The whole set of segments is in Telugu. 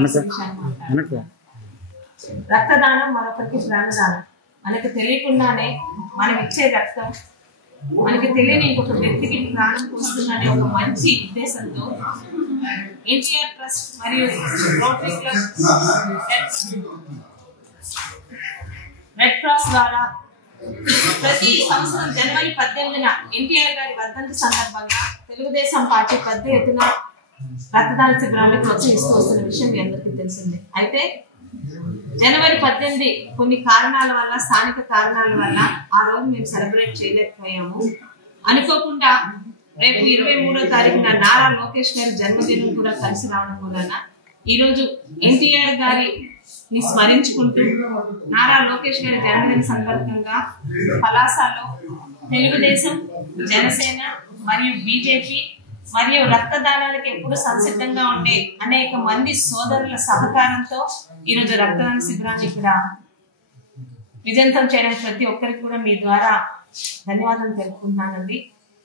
కావాల్సిన విషయాన్ని మాట్లాడుతున్నాను. రక్తదానం మరొకరికి ప్రాణదానం. మనకు తెలియకుండానే మనం ఇచ్చే రక్తం మనకి తెలియని ఇంకొక వ్యక్తికి ప్రాణం పోస్తుందనే ఒక మంచి ఉద్దేశంతో ఎన్టీఆర్ ట్రస్ట్ మరియు రోటరీ క్లబ్ రెడ్ క్రాస్ ద్వారా ప్రతి సంవత్సరం జనవరి 18న ఎన్టీఆర్ గారి వర్ధంతి సందర్భంగా తెలుగుదేశం పార్టీ పెద్ద ఎత్తున రక్తదాన శిబిరాన్ని ప్రోత్సహిస్తూ వస్తున్న విషయం మీ అందరికీ తెలిసిందే. అయితే జనవరి 18 కొన్ని కారణాల వల్ల, స్థానిక కారణాల వల్ల ఆ రోజు మేము సెలబ్రేట్ చేయలేకపోయాము. అనుకోకుండా రేపు 23వ తారీఖున నారా లోకేష్ గారి జన్మదినం కూడా కలిసి రావడం వలన ఈరోజు ఎన్టీఆర్ గారిని స్మరించుకుంటూ నారా లోకేష్ గారి జన్మదిన సందర్భంగా పలాసలో తెలుగుదేశం, జనసేన మరియు బీజేపీ మరియు రక్తదానానికి ఎప్పుడు సంసిద్ధంగా ఉండే అనేక మంది సోదరుల సహకారంతో ఈరోజు రక్తదాన శిబిరాన్ని ఇక్కడ విజయంతం చేయడం ప్రతి ఒక్కరికి కూడా మీ ద్వారా ధన్యవాదాలు తెలుపుకుంటున్నానండి.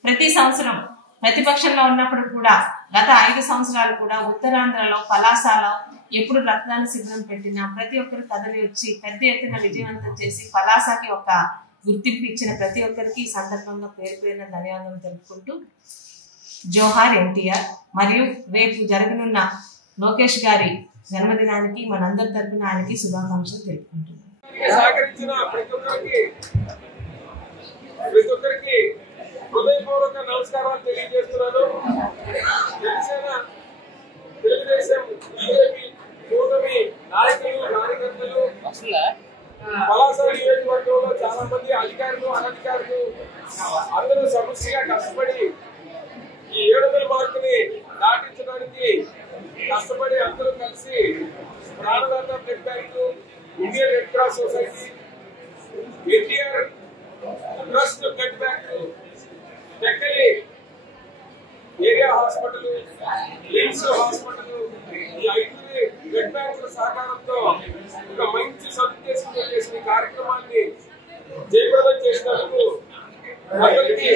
ప్రతి సంవత్సరం ప్రతిపక్షంలో ఉన్నప్పుడు కూడా గత 5 సంవత్సరాలు కూడా ఉత్తరాంధ్రలో పలాసలో ఎప్పుడు రక్తదాన శిబిరం పెట్టినా ప్రతి ఒక్కరు కదలి వచ్చి పెద్ద ఎత్తున విజయవంతం చేసి పలాసకి ఒక గుర్తింపు ఇచ్చిన ప్రతి ఒక్కరికి ఈ సందర్భంగా పేరు పేరున ధన్యవాదాలు తెలుపుకుంటూ జోహార్ ఎన్టీఆర్. మరియు రేపు జరగనున్న లోకేష్ గారి జన్మదినానికి మనందరి తరపున ఆయనకి శుభాకాంక్షలు తెలుపుకుంటున్నాం. హృదయపూర్వక నమస్కారాలు తెలియజేస్తున్నాను. జనసేన, తెలుగుదేశం, బీజేపీ కూటమి నాయకులు, కార్యకర్తలు, పలాస నియోజకవర్గంలో చాలా మంది అధికారులు, అనధికారులు అందరూ సమస్యగా కష్టపడి ఈ 700 మార్కుని దాటించడానికి కష్టపడి అందరూ కలిసి Pranadata blood bank, Indian Red Cross Society, NTR trust blood bank, Tekkali area hospital, LIMS hospital, ఈ 5 బ్లడ్ బ్యాంకుల సహకారంతో ఒక మంచి సదుద్దేశంతో చేసిన ఈ కార్యక్రమాన్ని జయప్రదం చేసినందుకు అందరికీ